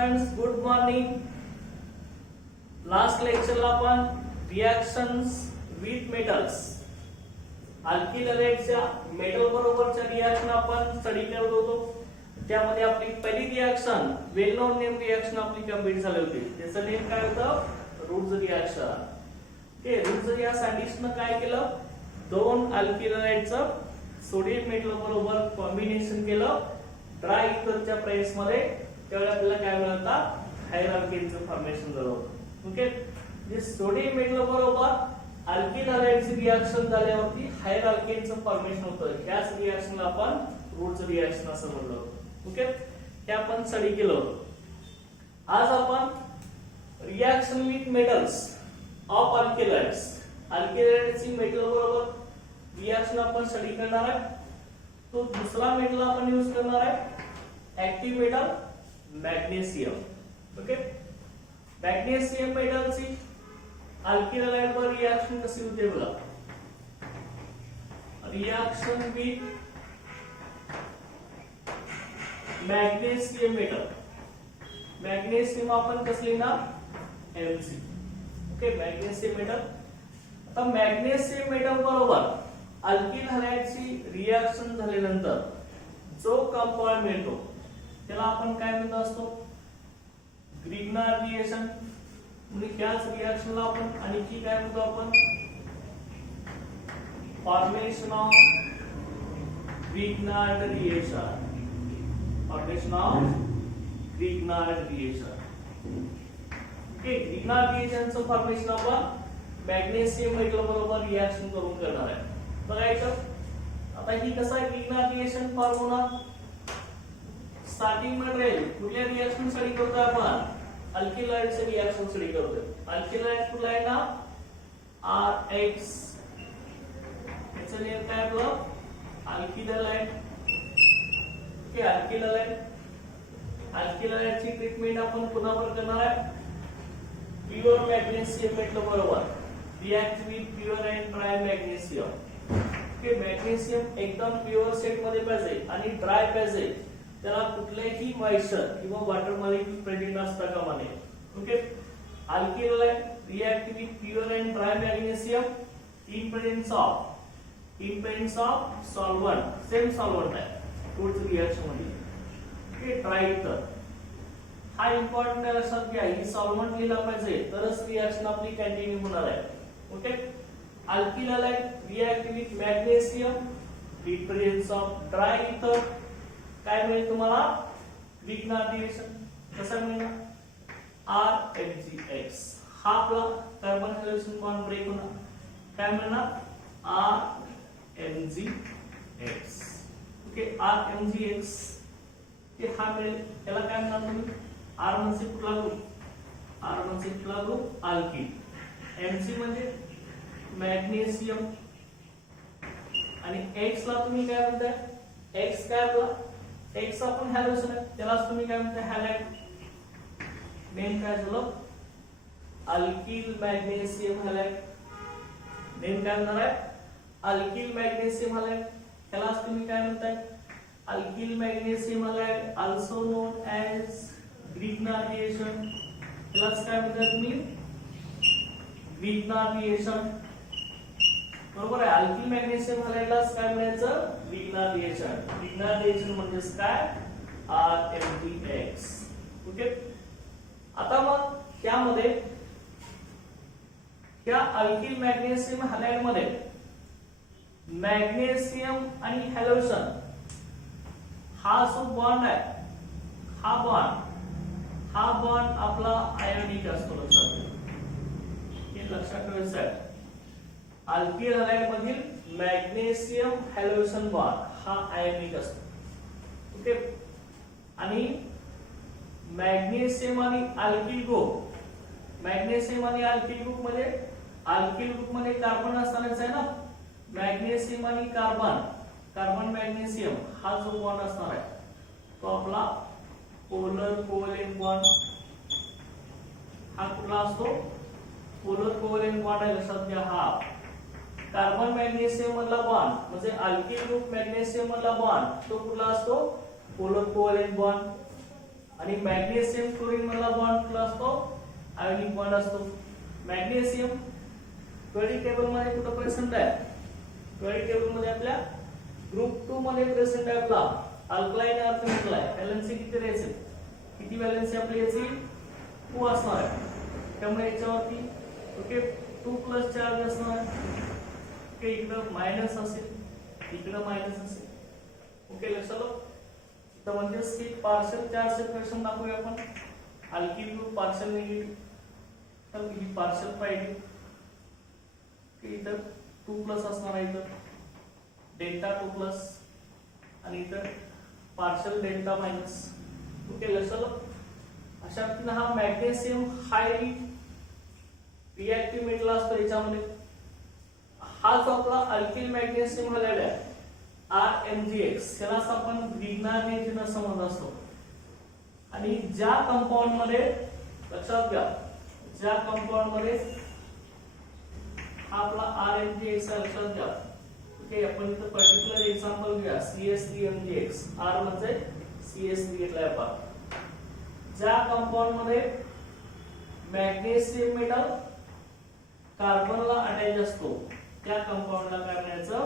Students, good morning. Last लेक्चरला आपण reactions with metals alkyl हॅलाइडच्या मेटल बरोबरच्या रिएक्शन आपण स्टडी करत होतो. त्यामध्ये आपली पहिली reaction well known name reaction आपली कंप्लीट झाली होती. त्याचं नेम काय होतं? Roots reaction. ओके, रूट्स या सायंटिस्टनं काय केलं? दोन अल्किल हॅलाइडचं सोडियम मेटल बरोबर कॉम्बिनेशन केलं ड्राय इथरच्या प्रेस मध्ये. त्यावेळी आपल्याला काय मिळतं? हायरार्कीचं फॉर्मेशन झालं. ओके, जे सोडियम मेटल बरोबर अल्किल हॅलाइडची रिएक्शन झाल्यावरती हायरार्कीचं फॉर्मेशन होतं. ह्याच रिएक्शनला आपण रूट्स रिएक्शन असं म्हणलो. ओके, हे आपण स्टडी केलं. आज आपण reaction with metals of alkyl halides alkyl हॅलाइडची मेटल बरोबर रिएक्शन आपण स्टडी करणार आहे. तो दुसरा मेटल आपण यूज करणार आहे active metal magnesium. Okay, magnesium मेटलची अल्किल हॅलाइड वर रिएक्शन कशी होते बघा. Reaction with magnesium metal. Magnesium आपण कसली ना Mg. Okay, magnesium metal. आता मॅग्नेशियम मेटल बरोबर अल्किल हॅलाइडची रिएक्शन झाल्यानंतर जो कंपाऊंड मिळतो त्याला आपण काय म्हणत असतो? Grignard reaction. म्हणजे त्याच रिएक्शनला आपण आणखी काय म्हणतो? आपण formation of Grignard reaction. Formation of Grignard reaction. Okay, Grignard रिएक्शनचं फॉर्मेशन आपण मॅग्नेशियम मेटल बरोबर रिएक्शन करून करणार आहे. बघायचं आता ही कसं आहे ग्रिग्नार्ड रिएक्शन फॉर्म होणार. स्टार्टिंग मध्ये कुठल्या रिएक्शन स्टडी करतोय आपण? अल्किल हॅलाइडचे रिएक्शन स्टडी करतोय. अल्किल हॅलाइड कुठला आहे ना? RH. याचं नेम काय आपलं? Alkyl halide. Okay, alkyl halide. Alkyl हॅलाइडची ट्रीटमेंट आपण कुणावर करणार आहे? प्युअर मॅग्नेशियम मेटल बरोबर react with pure and dry magnesium. Okay, magnesium एकदम प्युअर स्टेट मध्ये पाहिजे आणि ड्राय पाहिजे. त्याला कुठलेही मॉइश्चर किंवा वॉटर मॉलिक्यूल प्रेझेंट नसता कामा नये. Okay, alkyl halide react with pure and dry magnesium in presence of solvent. Same solvent आहे टूल्स रिएक्शन मध्ये. ओके, ड्राय इथर हा इम्पॉर्टंट आहे, लक्षात घ्या. ही सॉल्व्हंट लिहिला पाहिजे तरच रिएक्शन आपली कंटिन्यू होणार आहे. Okay, alkyl halide react with magnesium in presence of dry इथर. काय मिळेल तुम्हाला? Grignard reaction. कसं मिळणार? RMgX. हा आपला कार्बन हायड्रोजन बॉन्ड ब्रेक होणार. काय मिळणार? RMgX. ओके, RMgX हे हा मिळेल. याला काय म्हणणार तुम्ही? R म्हणजे कुठला ग्रुप? R म्हणजे कुठला ग्रुप? अल्किल. Mg म्हणजे मॅग्नेशियम आणि X ला तुम्ही काय म्हणताय? X काय आपला? X आपण हॅलोजन आहे, त्यालाच तुम्ही काय म्हणताय? हॅलाइड. नेम काय झालं? Alkyl magnesium halide. नेम काय म्हणणार आहे? Alkyl magnesium halide. त्यालाच तुम्ही काय म्हणताय? Alkyl magnesium halide, also non as Grignard reaction. त्यालाच काय म्हणताय तुम्ही? Grignard reaction. बरोबर आहे. अल्किल मॅग्नेशियम हॅलाइडलाच काय म्हणायचं? Grignard reaction. ग्रिग्नार्ड रिएक्शन म्हणजे काय? RMgX. ओके, आता मग त्यामध्ये त्या अल्किल मॅग्नेशियम हॅलाइड मध्ये मॅग्नेशियम आणि हॅलोजन हा जो बॉन्ड आहे, हा बॉन्ड आपला आयोनिक असतो. लक्षात ठेवायचं आहे. अल्किल हॅलाइड मधील मॅग्नेशियम हॅलोजन बॉन्ड हा आयोनिक असतो. ओके, आणि मॅग्नेशियम आणि अल्किल ग्रुप, मॅग्नेशियम आणि अल्किल ग्रुप मध्ये कार्बन असणारच आहे ना. मॅग्नेशियम आणि कार्बन मॅग्नेशियम हा जो बॉन्ड असणार आहे तो आपला पोलर कोव्हॅलेंट बॉन्ड. हा कुठला असतो? पोलर कोव्हॅलेंट बॉन्ड आहे, लक्षात घ्या. हा कार्बन मॅग्नेशियम मधला बॉन्ड म्हणजे अल्किल ग्रुप मॅग्नेशियम मधला बॉन्ड तो कुठला असतो? Polar covalent bond. आणि मॅग्नेशियम क्लोरीन मधला बॉन्ड कुठला असतो? आयोनिक बॉन्ड असतो. मॅग्नेशियम periodic टेबल मध्ये कुठे प्रेझेंट आहे? periodic टेबल मध्ये आपल्या ग्रुप 2 मध्ये प्रेझेंट आहे. आपला अल्कलाइन अर्थ म्हटलाय. व्हॅलेन्सी किती राहायची? किती व्हॅलेन्सी आपली याची? 2 असणार आहे. त्यामुळे याच्यावरती ओके 2 प्लस चार्ज असणार आहे. ओके इकडे मायनस असेल, इकडे मायनस असेल. ओके लक्षात आलं? तर म्हणजे की पार्शियल चार्ज सेपरेशन दाखवूया आपण. अल्किल ग्रुप पार्शियल निगेटिव्ह, तर ही पार्शियल पाहिजे की इथं 2 प्लस असणार आहे. इथं डेल्टा 2 प्लस आणि इथं पार्शियल डेल्टा मायनस. ओके लक्षात आलं? अशा पद्धतीने हा मॅग्नेशियम हायली रिएक्टिव्ह मेटल असतो. याच्यामध्ये हा जो आपला अल्किल मॅग्नेशियम आलेला आहे RMgX, त्यालाच आपण विज्ञानीय चिन्ह समजत असतो. आणि ज्या कंपाऊंड मध्ये लक्षात घ्या, ज्या कंपाऊंड मध्ये हा आपला RMgX लक्षात घ्या. ओके आपण इथं पर्टिक्युलर एक्झाम्पल घेऊया CS3MgX. R म्हणजे CS3 घेतलाय आपण. ज्या कंपाऊंड मध्ये मॅग्नेशियम मेटल कार्बनला अटॅच असतो त्या कंपाऊंडला काय म्हणायचं?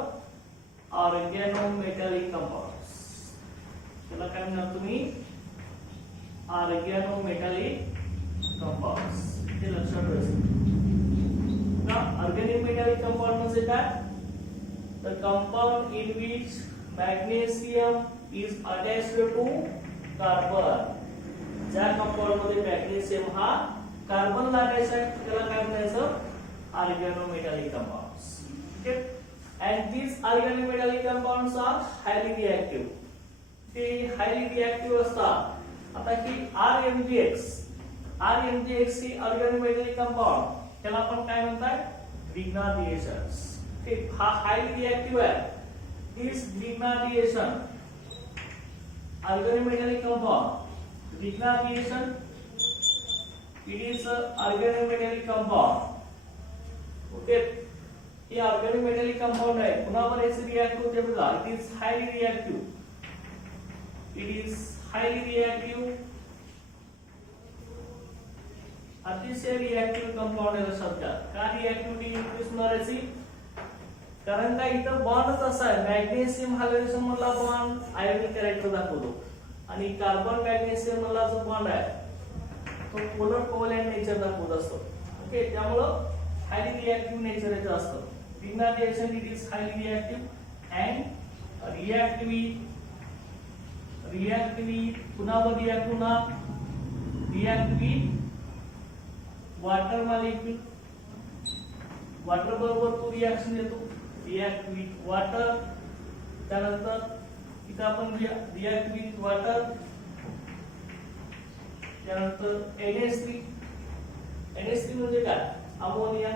Organometallic compounds. त्याला काय म्हणणार तुम्ही? Organometallic compounds. हे लक्षात ठेवायचं. ना ऑर्गॅनोमेटॅलिक कंपाऊंड म्हणजे काय? The compound in which magnesium is attached to carbon. ज्या कंपाऊंड मध्ये मॅग्नेशियम हा कार्बनला अटॅच आहे त्याला काय म्हणायचं? Organometallic compounds. Okay and these organometallic compounds are highly reactive. ते highly reactive असतात. आता ही RMgX ही organometallic compound त्याला आपण काय म्हणतात? Grignard-Reactions. ओके हा highly reactive आहे. This Grignard-Reaction organometallic compound, Grignard-Reaction, it is a organometallic compound. Okay हे ऑर्गॅनोमेटॅलिक कंपाऊंड आहे. कुणावर याचे रिएक्ट होते बघा. It is highly reactive. It is highly reactive, अतिशय रिएक्टिव्ह कंपाऊंड आहे. लक्षात घ्या. का रिएक्टिव्हिटी इन्क्रीज होणार याची? कारण का इथं बॉन्डच असा आहे. मॅग्नेशियम हायड्रोजन मधला बॉन्ड आयोनिक कॅरेक्टर दाखवतो आणि कार्बन मॅग्नेशियम मधला जो बॉन्ड आहे तो पोलर कोव्हॅलेंट नेचर दाखवत असतो. ओके त्यामुळं हायली रिएक्टिव्ह नेचर याचं असतं. Grignard reaction, it is highly reactive and react with कुणावर react होणार? react with water molecule. water बरोबर तो रिएक्शन देतो. react with water. त्यानंतर इथं आपण react with water. त्यानंतर NH3. NH3 म्हणजे काय? अमोनिया.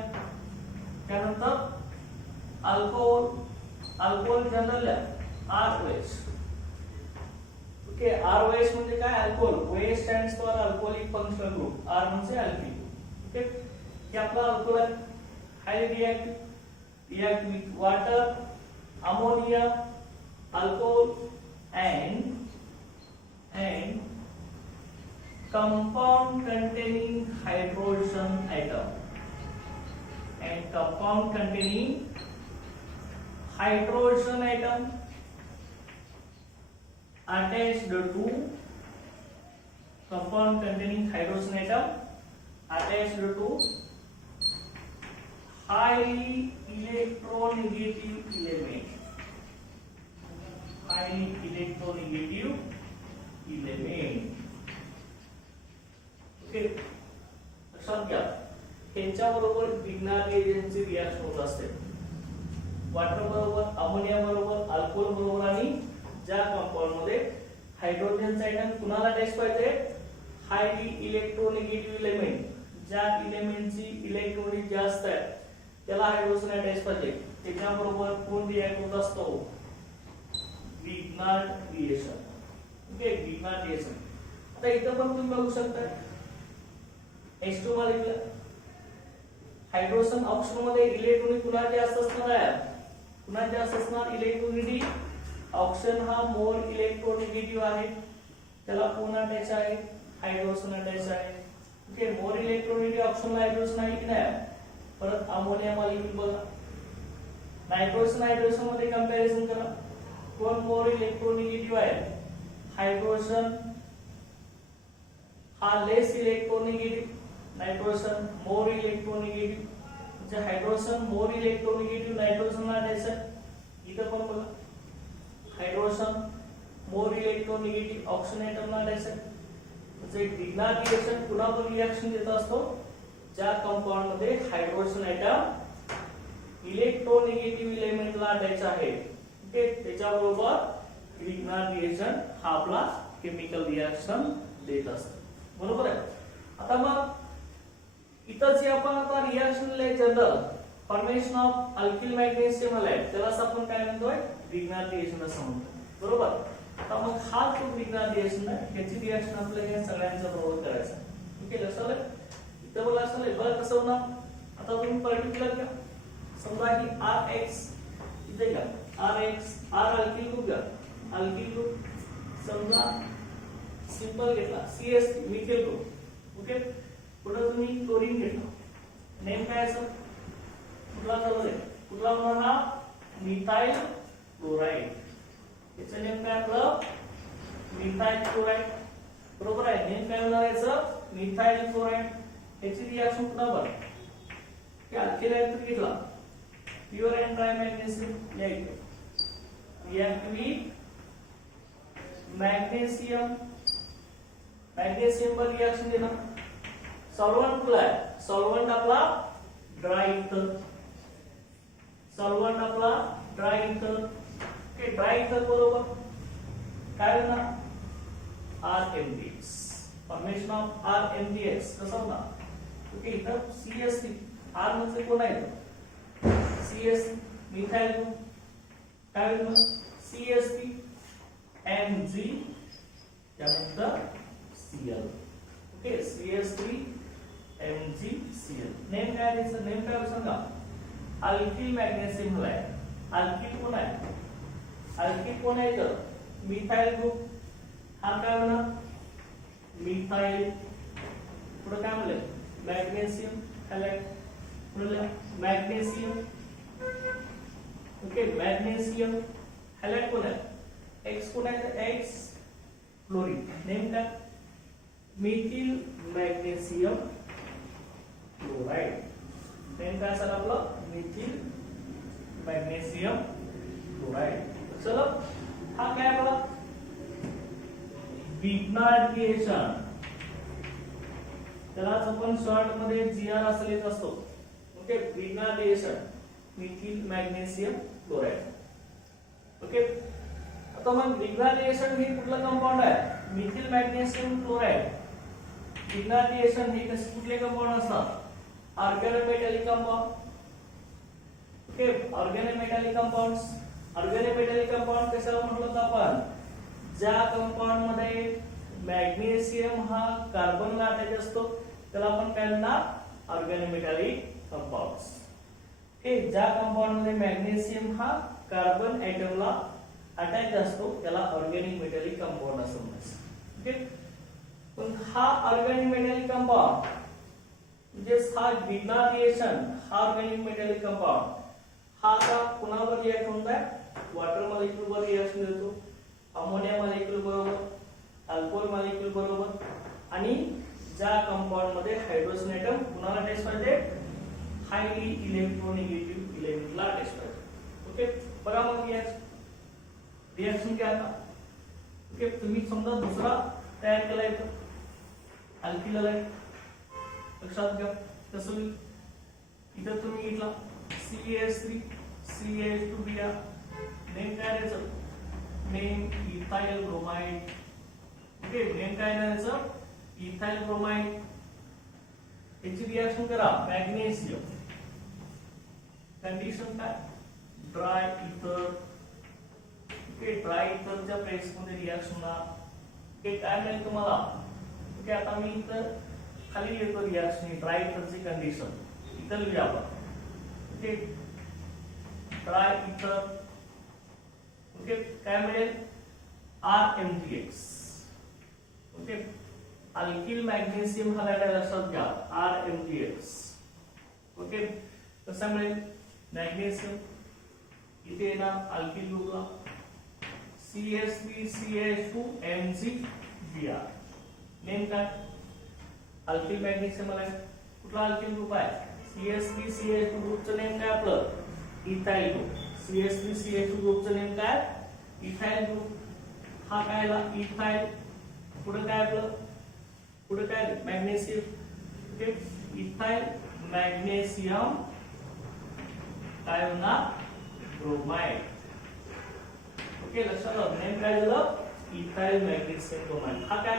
त्यानंतर alcohol general ROH. Okay ROH म्हणजे काय? Alcohol. OH stands for alcoholic functional group. R म्हणजे अल्किल. ओके हे आपला अल्कोहोल आहे. Highly react with water, ammonia, alcohol and compound containing hydrogen atom. And compound containing hydrogen atom attached to compound containing hydrogen atom attached to highly electronegative element. Highly electronegative element. Okay लक्षात घ्या. त्यांच्या बरोबर Grignard एजंटची reaction होत असते. Water बरोबर, ammonia बरोबर, alcohol बरोबर आणि ज्या कंपाऊंड मध्ये हायड्रोजनचा आयटम कुणाला अटॅच पाहिजे? Highly electronegative element. ज्या एलिमेंटची इलेक्ट्रॉनिक जास्त आहे त्याला हायड्रोजन अटॅच पाहिजे. त्याच्या बरोबर कोण रिएक्ट होत असतो? Grignard reaction. Okay Grignard reaction. आता इथं पण तुम्ही बघू शकता H2 मॉलिक्यूल हायड्रोजन ऑक्सिजन मध्ये इलेक्ट्रॉनिक कुणाचे जास्त असणार आहे? कुणाचे जास्त असणार? इलेक्ट्रोनिटी. ऑक्सिजन हा मोर इलेक्ट्रोनिगेटिव्ह आहे त्याला कोण अटॅच आहे, हायड्रोजन अटॅच आहे. ओके, मोर इलेक्ट्रोनिगेटिव्ह ऑप्शनला हायड्रोजन आहे की नाही. परत अमोनिया मॉलिक्यूल बघा, नायट्रोजन मध्ये कंपॅरिझन करा, कोण मोर इलेक्ट्रोनिगेटिव्ह आहे, हायड्रोजन हा लेस इलेक्ट्रोनिगेटिव्ह, नायट्रोजन मोर इलेक्ट्रोनिगेटिव्ह. म्हणजे हायड्रोजन मोर इलेक्ट्रोनिगेटिव्ह नायट्रोजनला अटॅच आहे. इथं पण बघा, हायड्रोजन मोर इलेक्ट्रोनिगेटिव्ह ऑक्सिजन एटमला अटॅच आहे. म्हणजे डिग्नार रिएक्शन कुणावर रिएक्शन देत असतो, ज्या कंपाऊंड मध्ये हायड्रोजन एटम इलेक्ट्रोनिगेटिव्ह एलिमेंटला अटॅच आहे. ओके, त्याच्याबरोबर डिग्नार रिएक्शन हा आपला केमिकल रिएक्शन देत असतो. बरोबर आहे. आता मग इथं जे आपण आता रिएक्शन लिहिले general formation of alkyl magnesium halide, त्यालाच आपण काय म्हणतोय, डिग्नार रिएक्शन असं म्हणतो. बरोबर. आता मग हा जो डिग्नार रिएक्शन आहे, ह्याची रिएक्शन आपल्याला या सगळ्यांच्या बरोबर करायचं. ओके, लक्षात आलं. इथं बघा असं बघा कसं होणार. आता तुम्ही पर्टिक्युलर घ्या, समजा ही RX इथे घ्या, RX R अल्किल ग्रुप घ्या, अल्किल ग्रुप समजा सिंपल घेतला, CS मिथाइल ग्रुप. ओके, पुढे तुम्ही क्लोरीन घेतला, नेम काय असं कुठला झालं रे, कुठला होणार हा, मिथाइल क्लोराइड. याचं नेम काय आपलं, मिथाइल क्लोराइड. बरोबर आहे. नेम काय होणार याचं, मिथाइल क्लोराइड. याची रिएक्शन कुणावर, की अल्किल हायड्रोजन घेतला, प्युअर अँड ड्राय मॅग्नेशियम, या इथे रिएक्ट विथ मॅग्नेशियम, मॅग्नेशियम वर रिएक्शन देणार. सॉल्व्हंट कुठला आहे, सॉल्व्हंट आपला ड्राय इथर, सॉल्व्हंट आपला ड्राय इथर. ओके, ड्राय इथर बरोबर काय होणार, RMDX, फॉर्मेशन ऑफ RMDX कसं होणार. ओके, इथं CH3 R म्हणजे कोण आहे, CH मिथाइल ग्रुप, काय होणार CH3 Mg त्यानंतर Cl. Okay, CH3 MgCl. Name काय द्यायचं, नेम काय सांगा, अल्किल मॅग्नेशियम हॅलाइड. अल्किल कोण आहे, अल्किल कोण आहे तर मिथाइल ग्रुप, हा काय होणार मिथाइल. पुढे काय म्हणले, मॅग्नेशियम हॅलाइड, पुढे मॅग्नेशियम. ओके, मॅग्नेशियम हॅलाइड कोण आहे, X कोण आहे तर X क्लोरीन. नेम काय, मिथिल मॅग्नेशियम क्लोराइड. नेम काय असेल आपलं, मिथिल मॅग्नेशियम क्लोराइड. चलो, हा काय बघा, डिग्नार रिएक्शन, त्यालाच आपण शॉर्ट मध्ये GR असं लिहित असतो. Okay, Grignard reaction methyl magnesium chloride. Okay, आता मग डिग्नार रिएक्शन हे कुठलं कंपाऊंड आहे, methyl magnesium chloride. Grignard reaction हे कसे कुठले कंपाऊंड असतात, organometallic compound. Okay, organometallic compounds. Organometallic compound कशाला म्हटलं होतं आपण, ज्या कंपाऊंड मध्ये मॅग्नेशियम हा कार्बनला अटॅच असतो त्याला आपण काय म्हणणार, ऑर्गॅनोमेटॅलिक कंपाऊंड्स. ओके, ज्या कंपाऊंड मध्ये मॅग्नेशियम हा कार्बन एटमला अटॅच असतो त्याला ऑर्गॅनिक मेटॅलिक कंपाऊंड असं म्हणतात. ओके, पण हा ऑर्गॅनिक मेटॅलिक कंपाऊंड म्हणजे हा डिग्नार रिएक्शन, हा ऑर्गॅनिक मेटॅलिक कंपाऊंड हा आता कुणावर रिएक्ट होत आहे, वॉटर मॉलिक्यूल वर रिएक्शन देतो, अमोनिया मॉलिक्यूल बरोबर, अल्कोहोल मॉलिक्यूल बरोबर. आणि ज्या कंपाऊंड मध्ये हायड्रोजन एटम कुणाला अटॅच पाहिजे, हायली इलेक्ट्रोनिगेटिव्ह एलिमेंटला अटॅच पाहिजे. ओके, बघा मग रिएक्शन काय आता. ओके, तुम्ही समजा दुसरा तयार केलाय तर अल्किल हॅलाइड, लक्षात घ्या कसं होईल. इथं तुम्ही घेतला CH3 CH2Br. नेम काय द्यायचं, name ethyl bromide. Okay, name काय द्यायचं, इथाइल ब्रोमाइड. याची रिएक्शन करा मॅग्नेशियम, कंडिशन काय, ड्राय इथर. ओके, ड्राय इथरच्या प्रेस मध्ये रिएक्शन होणार. ओके, काय मिळेल तुम्हाला. ओके, आता मी इथं खाली येतो रिएक्शन, ड्राय इथरची कंडिशन इथं लिहूया आपण. ओके, ड्राय इथर. ओके, काय मिळेल RMgX. Okay, alkyl magnesium hydride लक्षात घ्या, RMgS. ओके, कसं मिळेल मॅग्नेशियम इथे येणार अल्किल ग्रुपला CH3CH2MgBr. नेम काय अल्किल मॅग्नेशियम आहे, कुठला अल्किल ग्रुप आहे CH3CH2 ग्रुपचं नेम काय आपलं इथाइल ग्रुप. CH3CH2 ग्रुपचं नेम काय इथाइल ग्रुप. हा काय आला इथाइल, पुढे काय आपलं पुढे काय मॅग्नेशियम. ओके, इथाइल मॅग्नेशियम काय होणार ब्रोमाइड. ओके, लक्षात ठेवा नेम काय झालं इथाइल मॅग्नेशियम ब्रोमाइड. हा काय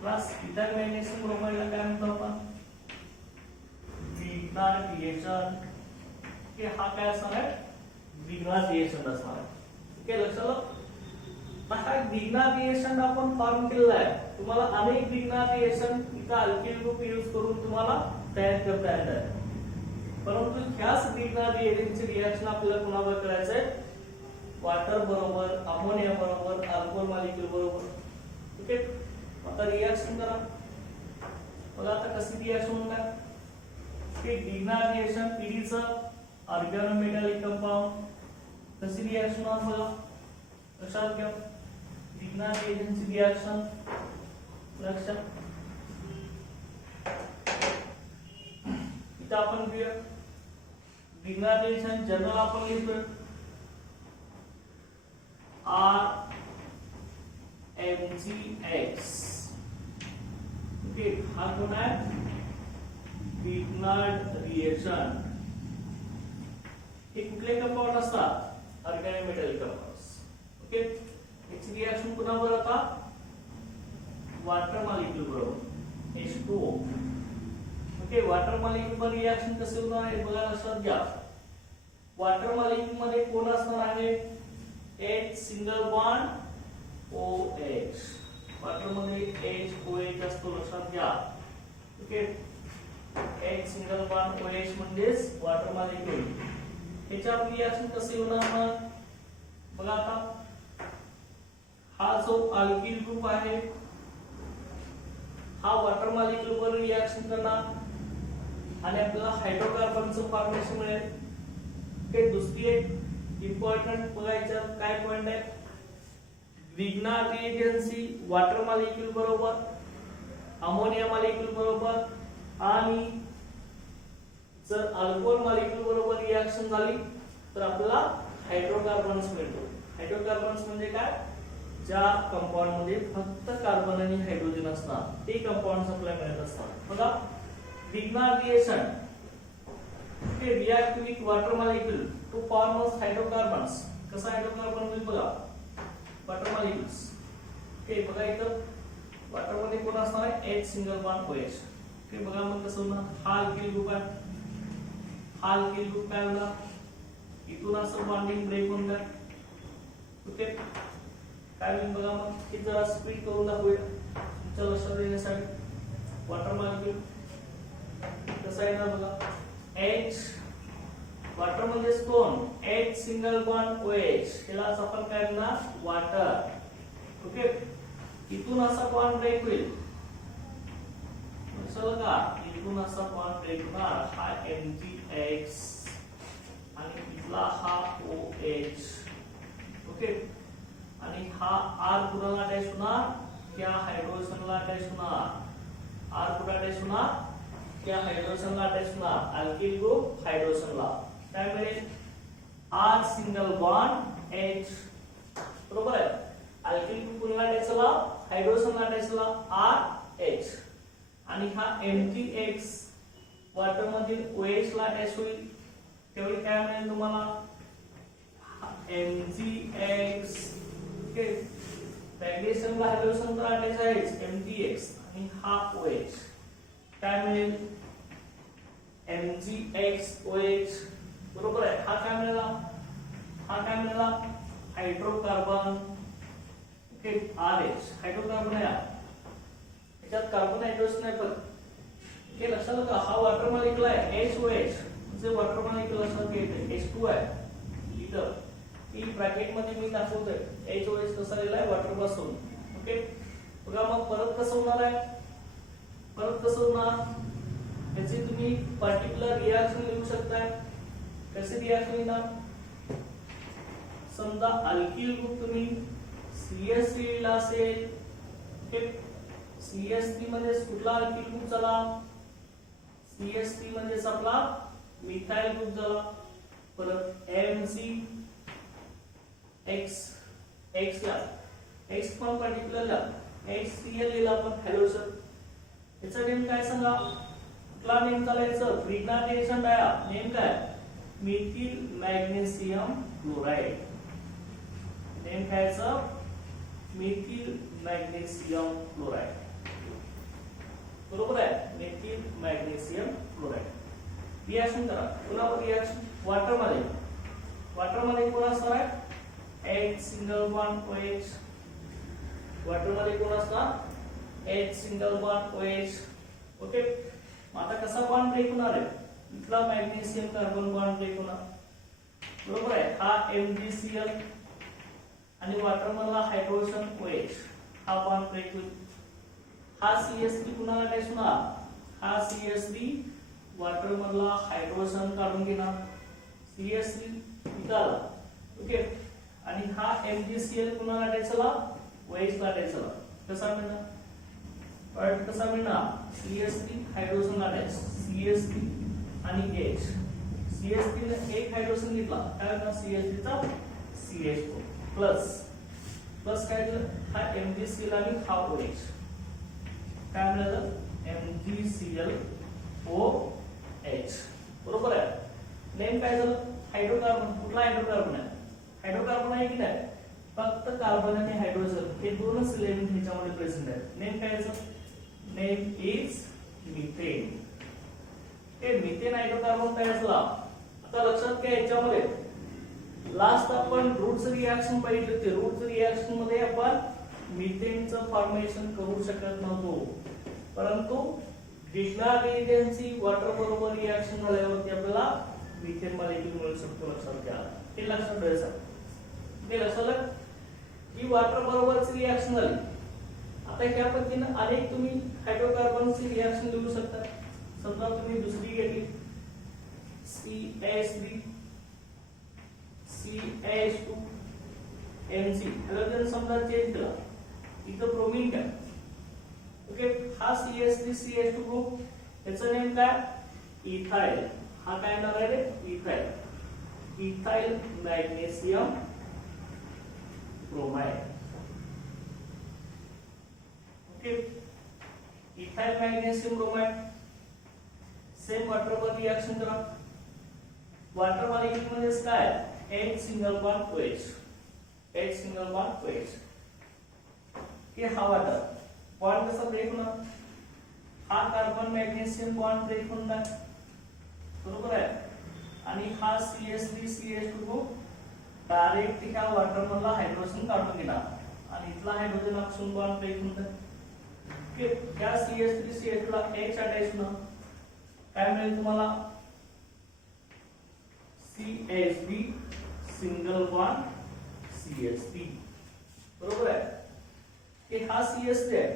प्लस इथाइल मॅग्नेशियम ब्रोमाइडला काय म्हणतो आपण विग्नार रिएक्शन. ओके, हा काय असणार आहे विग्नार रिएक्शन असणार आहे. ओके, लक्षात हा विग्नार रिएक्शन आपण फॉर्म केलेला आहे. तुम्हाला अनेक विग्नार रिएक्शन इथं अल्किल ग्रुप यूज करून तुम्हाला तयार करता येतात, परंतु ह्याच विग्नार रिएक्शनचे रिएक्शन आपल्याला कोणावर करायचं आहे वॉटर बरोबर, अमोनिया बरोबर, अल्कोहोल मॉलिक्यूल बरोबर. ओके, आता रिएक्शन करा. बघा आता कशी रिएक्शन होणार की विग्नार रिएक्शन पीडीचं ऑर्गॅनोमेटॅलिक कंपाऊंड कशी रिएक्शन होणार बघा लक्षात घ्या. विग्नार रिएक्शनची रिएक्शन लक्षात इथं आपण घेऊया विग्नार रिएक्शन जनरल आपण लिहितोय RMgX. ओके, हा कोण आहे विग्नार रिएक्शन. हे कुठले कंपाऊंड असतात ऑर्गॅनोमेटॅलिक कंपाऊंड्स. ओके, याची रिएक्शन कुणावर आता वॉटर मॉलिक्यूल बरोबर H2O. ओके, वॉटर मॉलिक्यूल वर रिएक्शन कसे होणार आहे बघा लक्षात घ्या. वॉटर मॉलिक्यूल मध्ये कोण असणार आहे H single bond OH. Water मध्ये HOH असतो लक्षात घ्या. Okay, H single bond OH म्हणजेच वॉटर मॉलिक्यूल. याच्यावर रिएक्शन कसे होणार मग बघा आता हा जो अल्किल ग्रुप आहे हा वॉटर मॉलिक्यूल वर रिएक्शन करणार आणि आपल्याला हायड्रोकार्बनचं फॉर्मेशन मिळेल. ते दुसरी एक इम्पॉर्टंट बघायचं काय पॉइंट आहे विग्नार रिएजन्सी वॉटर मॉलिक्यूल बरोबर, अमोनिया मॉलिक्यूल बरोबर आणि जर अल्कोहोल मॉलिक्यूल बरोबर रिएक्शन झाली तर आपल्याला हायड्रोकार्बन्स मिळतो. हायड्रोकार्बन्स म्हणजे काय ज्या कंपाऊंड मध्ये फक्त कार्बन आणि हायड्रोजन असणार ते कंपाऊंड्स आपल्याला मिळत असतात. बघा विग्नार रिएक्शन ते react with water molecule to form hydrocarbons. कसा हायड्रोकार्बन होईल बघा वॉटर मॉलिक्यूल्स. ओके, बघा इथं वॉटर मध्ये कोण असणार आहे H single bond OH. Okay, बघा मग कसं होणार हा अल्किल ग्रुप आहे. हा अल्किल ग्रुप काय होणार इथून असं बॉन्डिंग ब्रेक होऊन जाईल. ओके, काय होईल बघा मग हे जरा स्पीड करून दाखवूया तुमच्या लक्षात येण्यासाठी. वॉटर मॉलिक्यूल कसं आहे ना बघा H वॉटर म्हणजे कोण H सिंगल बॉन्ड OH त्यालाच आपण काय म्हणणार वॉटर. ओके, इथून असा बॉन्ड ब्रेक होईल समजलं का. इथून असा बॉन्ड ब्रेक होणार हा MgX आणि इथला हा OH. ओके, आणि हा R कुणाला अटॅच होणार त्या हायड्रोजनला अटॅच होणार. R कुठे अटॅच होणार त्या हायड्रोजनला अटॅच होणार. अल्किल ग्रुप हायड्रोजनला काय मिळेल R सिंगल बॉन्ड H. बरोबर आहे. अल्किल ग्रुप कुणाला अटॅच झाला हायड्रोजनला अटॅच झाला RH आणि हा MgX वॉटर मधील OH ला अटॅच होईल. तेवढी काय मिळेल तुम्हाला MgX. ओके, मॅग्नेशियमला हायड्रोजनला अटॅच आहे MgX आणि हा OH काय मिळेल MgX OH. बरोबर आहे. हा काय मिळाला हायड्रोकार्बन. ओके, RH हायड्रोकार्बन आहे याच्यात कार्बन हायड्रोजन आहे पण. ओके, लक्षात का हा वॉटर मॉलिक्यूल आहे HOH म्हणजे वॉटर मॉलिक्यूल लक्षात घ्यायचं H2 आहे इथं. ब्रॅकेट मध्ये मी दाखवतोय HOH कसा लिहिलाय वॉटर पासून. ओके, बघा मग परत कसं होणार आहे, परत कसं होणार, याचे तुम्ही पर्टिक्युलर रिएक्शन लिहू शकताय. कसे रिएक्शन येणार, समजा अल्किल ग्रुप तुम्ही CH3 लिहिला असेल, CH3 म्हणजे कुठला अल्किल ग्रुप झाला, CH3 म्हणजे आपला मिथाइल ग्रुप झाला. परत MC X ला X पण पर्टिक्युलर ला HCl लिहिला आपण हॅलोजन. याचा नेम काय सांगा, कुठला नेम झाला याचा, ग्रिग्नाटेशन डाया, नेम काय, मिथिल मॅग्नेशियम क्लोराइड. नेम काय याचा, मिथिल मॅग्नेशियम क्लोराइड. बरोबर आहे, मिथिल मॅग्नेशियम क्लोराइड. रिएक्शन करा, पुन्हा रिएक्शन वाटर मध्ये कोण असणार आहे, H single bond OH. Water मध्ये कोण असणार, H single bond OH. Okay, आता कसा बॉन्ड ब्रेक होणार आहे, इथला मॅग्नेशियम कार्बन बॉन्ड ब्रेक होणार. बरोबर आहे, हा MgCl आणि वाटर मधला हायड्रोजन OH, हा बॉन्ड ब्रेक होईल. हा CH3 पुन्हा अटॅच होणार, हा CH3 वाटर मधला हायड्रोजन काढून घेणार, CH3 इथं. ओके, आणि हा MgCl पुन्हा अटॅच झाला, OH ला अटॅच झाला. कसा मिळणार, पण कसा मिळणार, CH3 हायड्रोजन अटॅच, CH3 आणि H. CH3 ने एक हायड्रोजन घेतला, काय होणार, CH3 चा CH4 प्लस काय झालं, हा MgCl आणि हा OH, काय मिळालं, MgClOH. बरोबर आहे. नेम काय झालं, हायड्रोकार्बन. कुठला हायड्रोकार्बन आहे, हायड्रोकार्बन आहे की नाही, फक्त कार्बन आणि हायड्रोजन हे दोनच एलिमेंट ह्याच्यामध्ये प्रेझेंट आहेत. नेम काय याचं, नेम इज मिथेन. हे मिथेन हायड्रोकार्बन तयार झाला. आता लक्षात घ्या, याच्यामध्ये लास्ट आपण रूट्स रिएक्शन पाहिजे होते. रूट्स रिएक्शन मध्ये आपण मिथेनचं फॉर्मेशन करू शकत नव्हतो, परंतु ग्रिग्नार्ड रिएजन्सची वाटर बरोबर रिएक्शन झाल्यावरती आपल्याला मिथेन मॉलिक्यूल मिळू शकतो. लक्षात घ्या, हे लक्षात ठेवायचं. हे लक्षात की वाटर बरोबरची रिएक्शन झाली. आता ह्या पद्धतीने अनेक तुम्ही हायड्रोकार्बनची रिएक्शन लिहू शकता. समजा तुम्ही दुसरी घेतली, CH3 CH2 MC, हॅलोजन समजा चेंज केला, इथं ब्रोमीन घ्या. ओके, हा CH3 CH2 ग्रुप, याचं नेम काय, इथाइल. हा काय नाव आहे रे, ethyl magnesium bromide. Okay, ethyl magnesium bromide. Same water वर रिएक्शन करा. वॉटर मॉलिक्यूल म्हणजे काय, H single bond OH, H single bond OH. हे हा वॉटर बॉन्ड कसा ब्रेक होणार, हा कार्बन मॅग्नेशियम बॉन्ड ब्रेक होणार. बरोबर आहे, आणि हा CH3 CH2 ग्रुप डायरेक्ट ह्या वॉटर मधला हायड्रोजन काढून घेणार आणि इथला हायड्रोजन ऑक्सिजन बॉन्ड ब्रेक होणार. ओके, त्या CH3 CH2 ला H अटॅच होणार, काय मिळेल तुम्हाला, CHB सिंगल बॉन्ड CH3. बरोबर आहे, की हा CH3 आहे,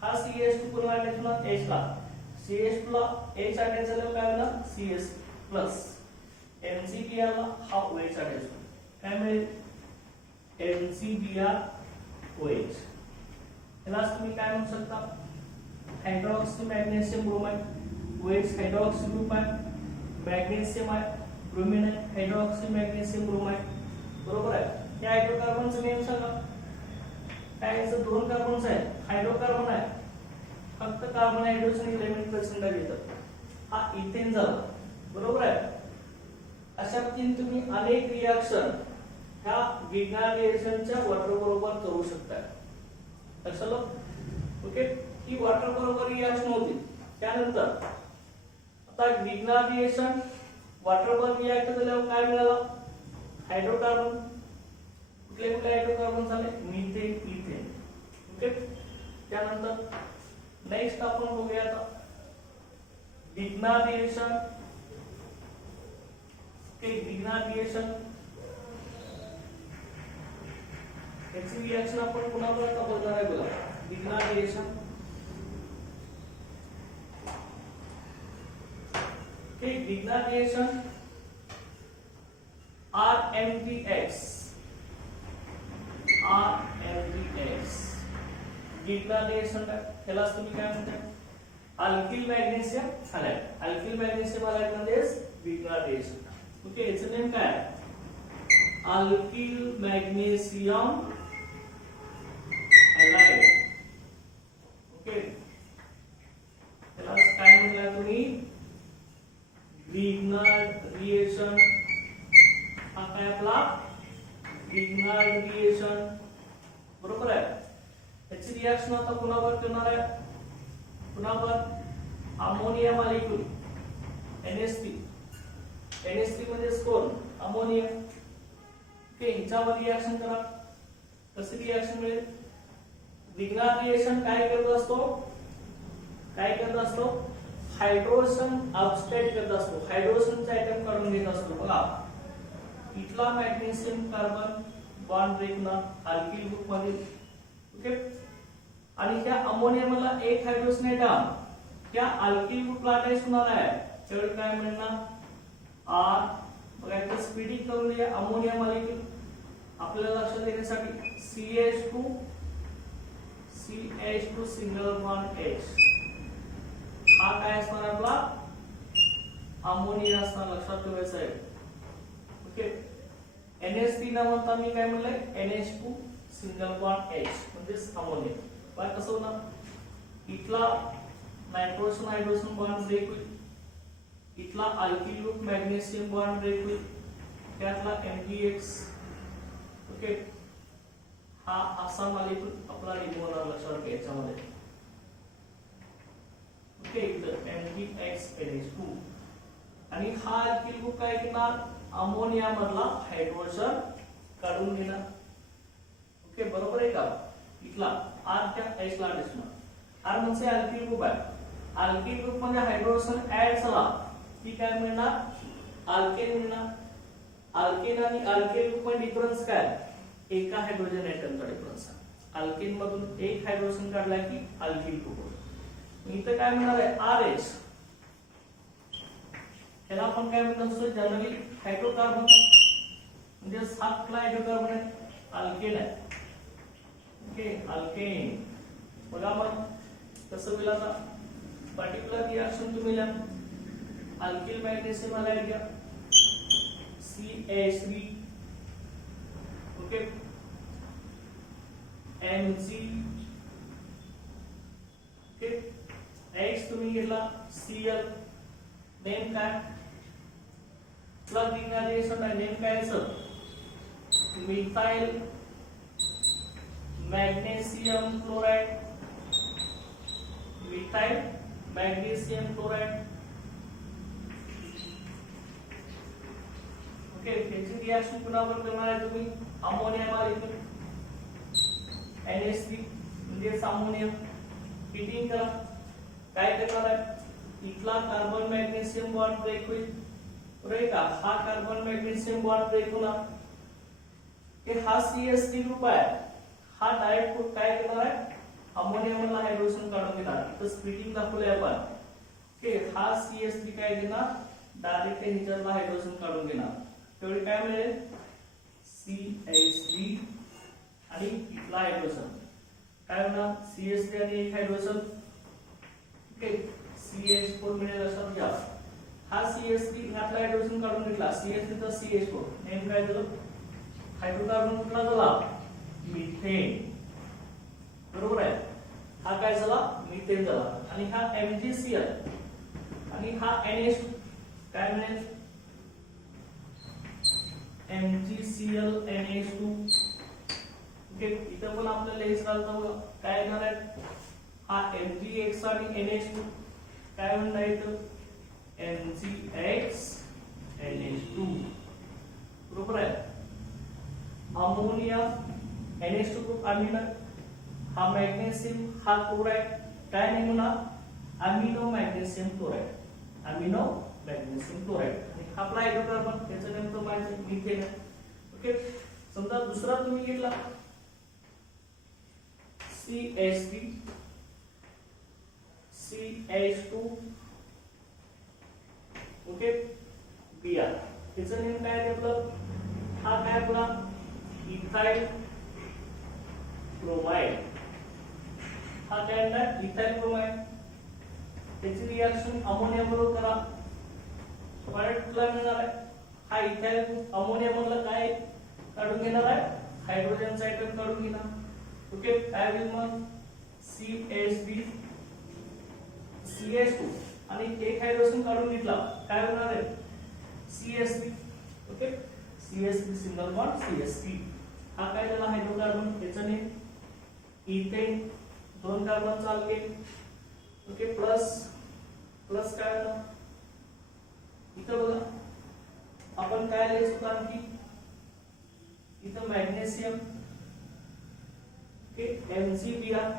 हा CH2 पुन्हा अटॅच होणार H ला, CH2 ला H अटॅच झाल्यावर काय होणार, CS प्लस MgBr ला हा OH अटॅच होणार, काय मिळेल, MgBrOH. याला तुम्ही काय म्हणू शकता, hydroxy magnesium bromide. OH hydroxy group आहे, मॅग्नेशियम आहे, ब्रोमीन आहे, हायड्रॉक्सी मॅग्नेशियम ब्रोमाइड. बरोबर आहे. या हायड्रोकार्बनचं नेम सांगा, काय याचं दोन कार्बन्स आहेत, हायड्रोकार्बन आहे, फक्त कार्बन हायड्रोजन इलेमेंट प्रेझेंट घेतात, हा इथेन झाला. बरोबर आहे. अशा पद्धतीने तुम्ही अनेक रिएक्शन ह्या ग्रिग्नार्ड रिएक्शनच्या वॉटर बरोबर करू शकता. लक्षात आलं. ओके, ही वॉटर बरोबर रिएक्शन होती. त्यानंतर आता ग्रिग्नार्ड रिएक्शन वॉटर बरोबर रिएक्ट झाल्यावर काय मिळाला, हायड्रोकार्बन. कुठले कुठले हायड्रोकार्बन झाले, मिथेन, इथेन. ओके, त्यानंतर नेक्स्ट आपण बघूया आता ग्रिग्नार्ड रिएक्शन. ग्रिग्नार्ड रिएक्शन याची रिएक्शन आपण पुन्हा बघणार आहे. बघा डिग्नाडेशन. Okay, डिग्नाडेशन RMDX. डिग्नाडेशन त्याला तुम्ही काय म्हणता? Alkyl magnesium halide. Alkyl magnesium halide म्हणजे डिग्नाडेशन. ओके, याचं नेम काय? Alkyl magnesium halide. ओके, त्याला काय म्हणला तुम्ही? लिग्नार्ड रिएक्शन. हा काय आपला लिग्नार्ड रिएक्शन. बरोबर आहे. याची रिएक्शन आता कुणावर करणार आहे? कुणावर? Ammonia molecule NH3. NH3 म्हणजे कोण? अमोनिया. ओके, ह्याच्यावर रिएक्शन करा. कशी रिएक्शन मिळेल? लिग्नार्ड रिएक्शन काय करत असतो? काय करत असतो? हायड्रोजन अपस्टेट करत असतो. हायड्रोजनचा आयटम काढून घेत असतो. बघा, इथला मॅग्नेशियम कार्बन बॉन्ड ब्रेक ना अल्किल ग्रुप मध्ये. ओके, आणि त्या अमोनिया मधला एक हायड्रोजन आयटम त्या अल्किल ग्रुपला अटॅच होणार आहे. त्यावेळी काय म्हणणार? आर. बघा, इथे स्पीडिंग करून द्या. अमोनिया मॉलिक्यूल आपल्याला लक्षात येण्यासाठी CH2 सिंगल बॉन्ड H. हा काय असणार आपला? अमोनिया असणार. लक्षात ठेवायचं आहे. ओके, NH3 न म्हणता मी काय म्हणलंय? NH2 सिंगल बॉन्ड H म्हणजे अमोनिया. बघा कसं होणार? इथला नायट्रोजन हायड्रोजन बॉन्ड ब्रेक होईल. इथला alkyl group magnesium bond break होईल. त्यातला MgX. ओके, हा असा मॉलिक्यूल आपला रिमूव्हर लक्षात घ्यायचा मध्ये. ओके, इथं MgX NH2 आणि हा अल्किल ग्रुप काय करणार? अमोनिया मधला हायड्रोजन काढून घेणार. ओके, बरोबर आहे का? इथला R त्या H ला अटॅच होणार. R म्हणजे अल्किल ग्रुप आहे. अल्किल ग्रुप मध्ये हायड्रोजन ऍड झाला की काय मिळणार? अल्केन मिळणार. अल्केन आणि अल्किल ग्रुप मध्ये डिफरन्स काय? एका हायड्रोजन ऍटमचा डिफरन्स आहे. अल्केन मधून एक हायड्रोजन काढला की अल्किल ग्रुप होतो. इथं काय मिळणार आहे? RH. त्याला आपण काय म्हणतो असतो? जनरली हायड्रोकार्बन म्हणजे 7 ला हायड्रोकार्बन आहे. अल्केन आहे. Okay, alkane. बघा मग कसं होईल आता? पर्टिक्युलर रिएक्शन तुम्ही लिहा. अल्किल मॅग्नेशियम हॅलाइड घ्या. CH3. Okay, Mg. Okay, H तुम्ही घेतला. Cl. नेम काय? प्लग डिग्नाडेशन आहे. नेम काय sir? Methyl magnesium chloride. Methyl magnesium chloride. Okay, त्याची रिएक्शन कुणावर करणार आहे तुम्ही? अमोनिया मॉलिक्यूल NH3 म्हणजे अमोनिया. हिटिंग करा. काय करणार आहे? इथला कार्बन मॅग्नेशियम बॉन्ड ब्रेक होईल. बरोबर का? हा कार्बन मॅग्नेशियम बॉन्ड ब्रेक होणार. हे हा CH3 ग्रुप आहे. हा डायरेक्ट काय करणार आहे? अमोनिया मधला हायड्रोजन काढून घेणार. इथं स्प्लिटिंग दाखवलंय आपण. ओके, हा CH3 काय घेणार? डायरेक्ट ह्याच्यातला हायड्रोजन काढून घेणार. तेवढी काय मिळेल? CH3 आणि इथला हायड्रोजन काय होणार? CH3 आणि एक हायड्रोजन. ओके, CH4 मिळेल. लक्षात घ्या. हा CH3 ह्यातला हायड्रोजन काढून घेतला. CH3 तर CH4. नेम काय झालं? हायड्रोकार्बन कुठला झाला? मिथेन. बरोबर आहे. हा काय झाला? मिथेन झाला. आणि हा MgCl आणि हा NH2 काय मिळेल? MgCl NH2. ओके, इथं पण आपल्याला हेच राहतं बघा. काय येणार आहे? हा MgX आणि NH2 काय म्हणणार इथं? MgX NH2. बरोबर आहे. Ammonia NH2 group amino. हा मॅग्नेशियम हा क्लोराइड काय नेम होणार? Amino magnesium chloride. Amino magnesium chloride. आणि आपला हायड्रोकार्बन त्याचं नेमकं माहिती मिथेन आहे. ओके, समजा दुसरा तुम्ही घेतला CH3 CH2 ओके Br. त्याचं नेम काय आहे आपलं? हा काय आपला इथाइल ब्रोमाइड. हा काय आहे? Ethyl bromide. त्याची रिएक्शन अमोनिया बरोबर करा. वाढला मिळणार आहे. हा इथाइल अमोनिया मधलं काय काढून घेणार आहे? हायड्रोजनचा आयटम काढून घेणार. ओके काय होईल मग CH3 CH2 आणि एक हायड्रोजन काढून घेतला काय होणार आहे CH3. Okay CH3 single bond CH3. हा काय झाला हायड्रोकार्बन. त्याचं नेम इथेन. दोन कार्बन चालले. ओके प्लस प्लस काय झालं इथं बघा आपण काय लिहायचं होतं आणखी इथं magnesium. Okay MgBr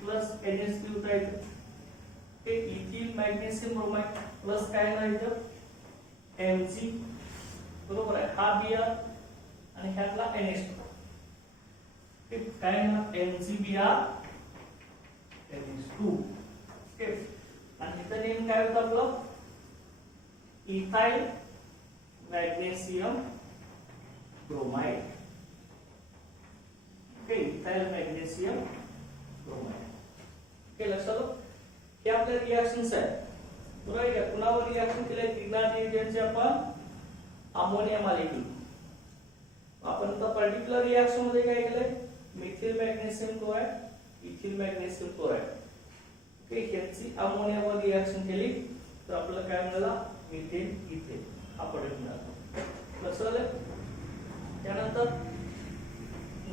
plus NH3 होता इथं. Okay ethyl magnesium bromide plus काय आहे इथं Mg बरोबर आहे. हा Br आणि ह्यातला NH2. ओके काय आहे ना MgBr NH2. ओके आणि इथं नेम काय होतं आपलं ethyl magnesium bromide. Okay ethyl magnesium bromide. Okay लक्षात आलं. हे आपले रिएक्शन्स आहेत. बरोबर आहे. कुणावर रिएक्शन केले? ग्रिग्नार्ड रिएजंटचे आपण अमोनिया मॉलिक्यूल. आपण आता पर्टिक्युलर रिएक्शन मध्ये काय केलंय methyl magnesium chloride ethyl magnesium chloride. Okay ह्याची अमोनियावर रिएक्शन केली तर आपल्याला काय मिळाला मिथेन इथेन हा प्रोडक्ट मिळाला. लक्षात आलं. त्यानंतर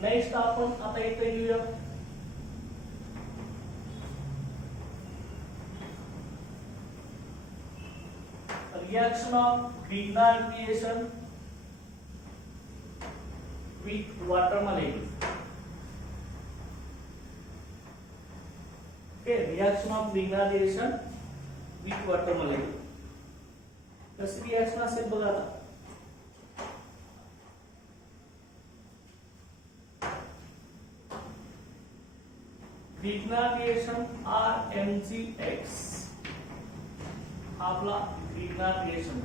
नेक्स्ट आपण आता इथे घेऊया reaction of Grignard reaction with water molecule. Okay, reaction of Grignard reaction with water molecule. कशी रिएक्शन असेल बघा आता. Grignard reaction RMgX आपला ग्रिग्नार्ड रिएक्शन.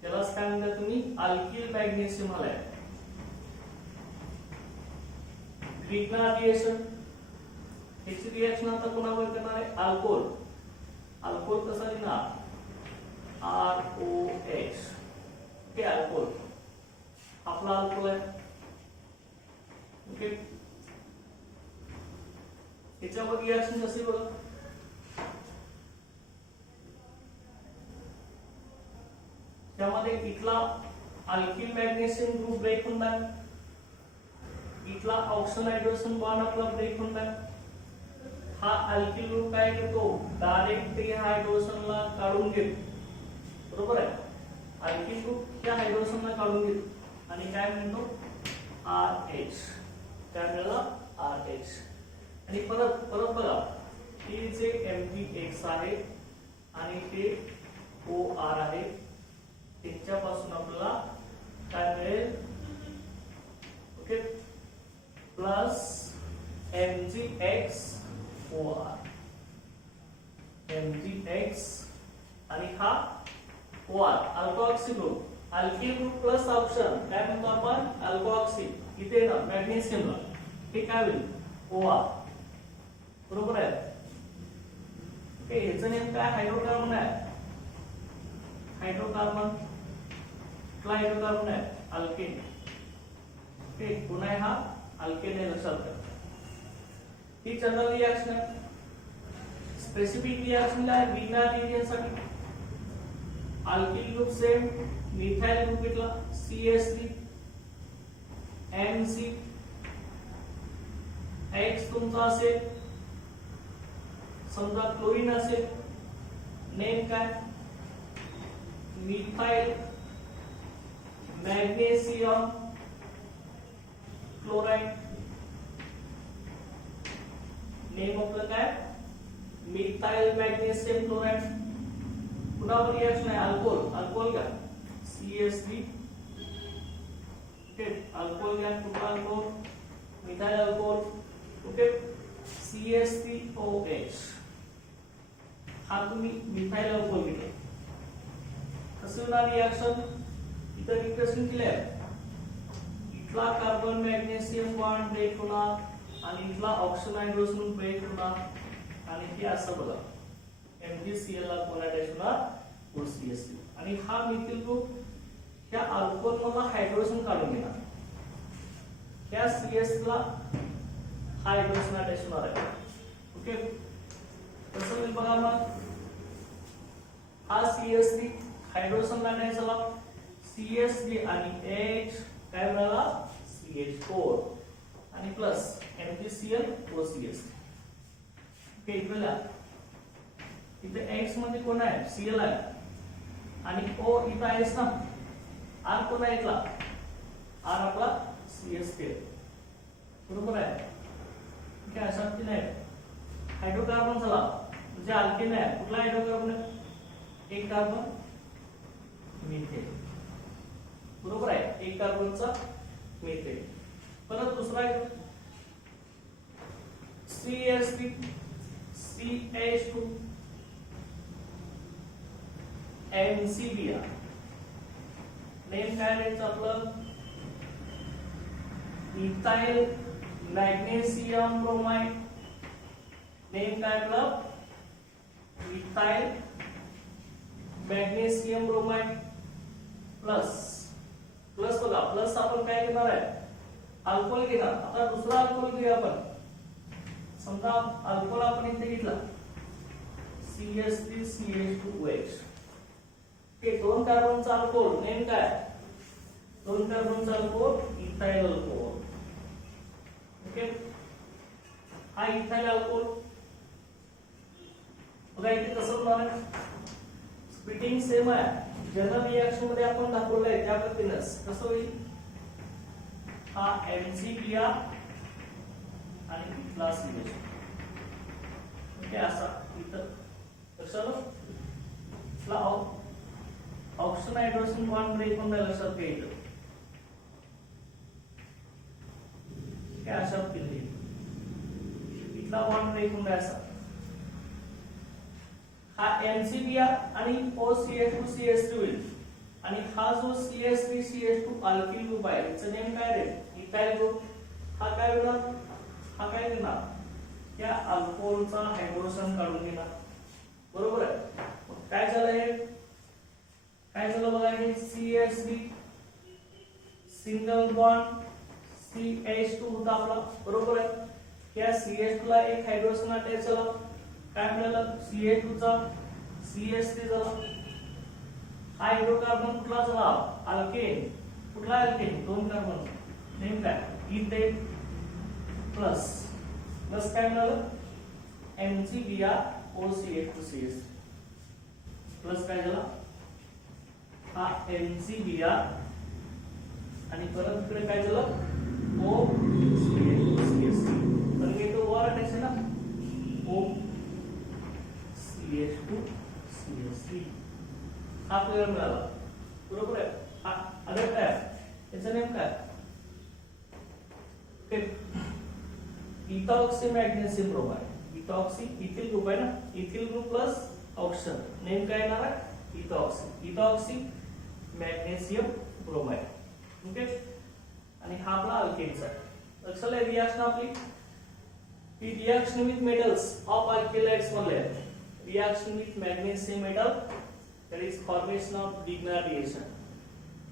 त्यालाच काय म्हणता तुम्ही अल्किल मॅग्नेशियम आलाय. ग्रिग्नार्ड रिएक्शन ह्याची रिएक्शन आता कोणावर करणार आहे अल्कोहोल. अल्कोहोल कसा लिहिणार ROH. ओके अल्कोहोल आपला अल्कोहोल आहे. ओके ह्याच्यावर रिएक्शन कशी बघा त्यामध्ये इथला अल्किल मॅग्नेशियम ग्रुप ब्रेक होणार. इथला ऑक्सिजन हायड्रोजन बॉन्ड आपला ब्रेक होणार. हा अल्किल ग्रुप काय करतो डायरेक्ट या हायड्रोजनला काढून घेतो. बरोबर आहे. अल्किल ग्रुप या हायड्रोजनला काढून घेतो आणि काय म्हणतो RH. काय मिळाला RH. आणि परत परत बघा हे जे MgX आहे आणि ते OR आहे त्याच्यापासून आपल्याला काय मिळेल okay plus MgX OR MgX आणि हा OR alkoxy group. Alkyl group plus option काय म्हणतो आपण अल्कोऑक्सी. इथे ना मॅग्नेशियमला हे काय होईल OR. बरोबर आहे. ओके ह्याचं नेम काय हायड्रोकार्बन आहे. हायड्रोकार्बन हायड्रोकार्बन आहे अल्केन. ओके पुन्हा हा अल्केन आहे लक्षात ठेवा. ही जनरल रिएक्शन आहे. स्पेसिफिक रिएक्शन आहे ग्रिग्नार्ड रिएक्शन साठी alkyl group same methyl group घेतला CH3 MC X तुमचा असेल समजा क्लोरीन असेल नेम काय मिथाइल मॅग्नेशियम क्लोराइड. नेम आपलं काय मिथाइल मॅग्नेशियम क्लोराइड. पुन्हा रिएक्शन आहे अल्कोहोल. अल्कोहोल का CH3 ओके अल्कोहोल घ्या कुठला alcohol methyl alcohol okay CH3OH हा तुम्ही मिथाइल अल्कोहोल घेतले कसं होणार रिएक्शन इथं रिप्रेझेंट केले इथला कार्बन मॅग्नेशियम बॉन्ड ब्रेक होणार आणि इथला ऑक्सिजन हायड्रोजन ब्रेक होणार आणि हे असं बघा MgCl ला कोण अटॅच होणार OCH3 आणि हा मिथिल ग्रुप ह्या अल्कोहोल मधला हायड्रोजन काढून घेणार ह्या CS ला हायड्रोजन अटॅच होणार आहे ओके कसं होईल बघा मग हा CH3 हायड्रोजन ला अटॅच झाला CH3 आणि H काय मिळाला CH4 आणि प्लस MgCl OCH ओके इथे X मध्ये कोण आहे Cl आहे आणि O इथं आहेस ना R कोण आहे इथला R आपला CH3 बरोबर आहे ठीक आहे अशा नाही हायड्रोकार्बन झाला म्हणजे अल्केन आहे कुठला हायड्रोकार्बन आहे एक कार्बन मिथेन बरोबर आहे एक कार्बनचा मिथेन परत दुसरा आहे CH3 CH2 NCBr नेम काय द्यायचं आपलं इथाइल मॅग्नेशियम ब्रोमाइड नेम काय आपलं ethyl magnesium bromide plus plus बघा प्लस आपण काय घेणार आहे अल्कोहोल घेणार आता दुसरा अल्कोहोल घेऊया आपण समजा अल्कोहोल आपण इथे घेतला CH3 CH2OH ओके दोन कार्बनचा अल्कोहोल नेम काय दोन कार्बनचा अल्कोहोल इथाइल अल्कोहोल ओके हा इथाइल अल्कोहोल बघा इथे कसं होणार आहे स्प्लिटिंग सेम आहे जनरल रिएक्शन मध्ये आपण दाखवलं आहे त्या पद्धतीनेच कसं होईल हा MgBr आणि इथला CH ओके असा इथं लक्षात इथला ऑक्सिजन हायड्रोजन बॉन्ड ब्रेक होऊन लक्षात घ्यायचं काय अशा पद्धतीने इथला बॉन्ड ब्रेक होऊन असा हा MgBr आणि OCH2CH3 होईल आणि हा जो CH3CH2 अल्किल ग्रुप आहे याचं नेम काय रे इथाइल ग्रुप हा काय होणार हा काय देणार त्या अल्कोहोलचा हायड्रोजन काढून घेणार बरोबर आहे मग काय झालं हे काय झालं बघा हे CH3 सिंगल बॉन्ड CH2 होता आपला बरोबर आहे या CH2 ला एक हायड्रोजन अटॅच झाला काय मिळालं CH2 चा CH3 झाला हा हायड्रोकार्बन कुठला झाला अल्केन कुठला अल्केन दोन कार्बन नेम काय इथेन प्लस प्लस काय मिळालं MgBr OCH2CH प्लस काय झाला हा MgBr आणि परत इकडे काय झालं OCH2CH तर हे तो वर अटॅच आहे ना OCH2CH3 हा आपल्याला मिळाला बरोबर आहे हा अदर काय याचं नेम काय okay ethoxy magnesium bromide ethoxy ethyl group आहे ना ethyl group plus oxygen name काय येणार आहे इथॉक्सी मॅग्नेशियम ब्रोमाइड ओके आणि हा आपला अल्केनचा आहे लक्षात आहे रिएक्शन आपली ही रिएक्शन विथ मेटल्स ऑफ अल्केलाइड्स म्हणले reaction with magnesium metal that is formation of Grignard-Reagin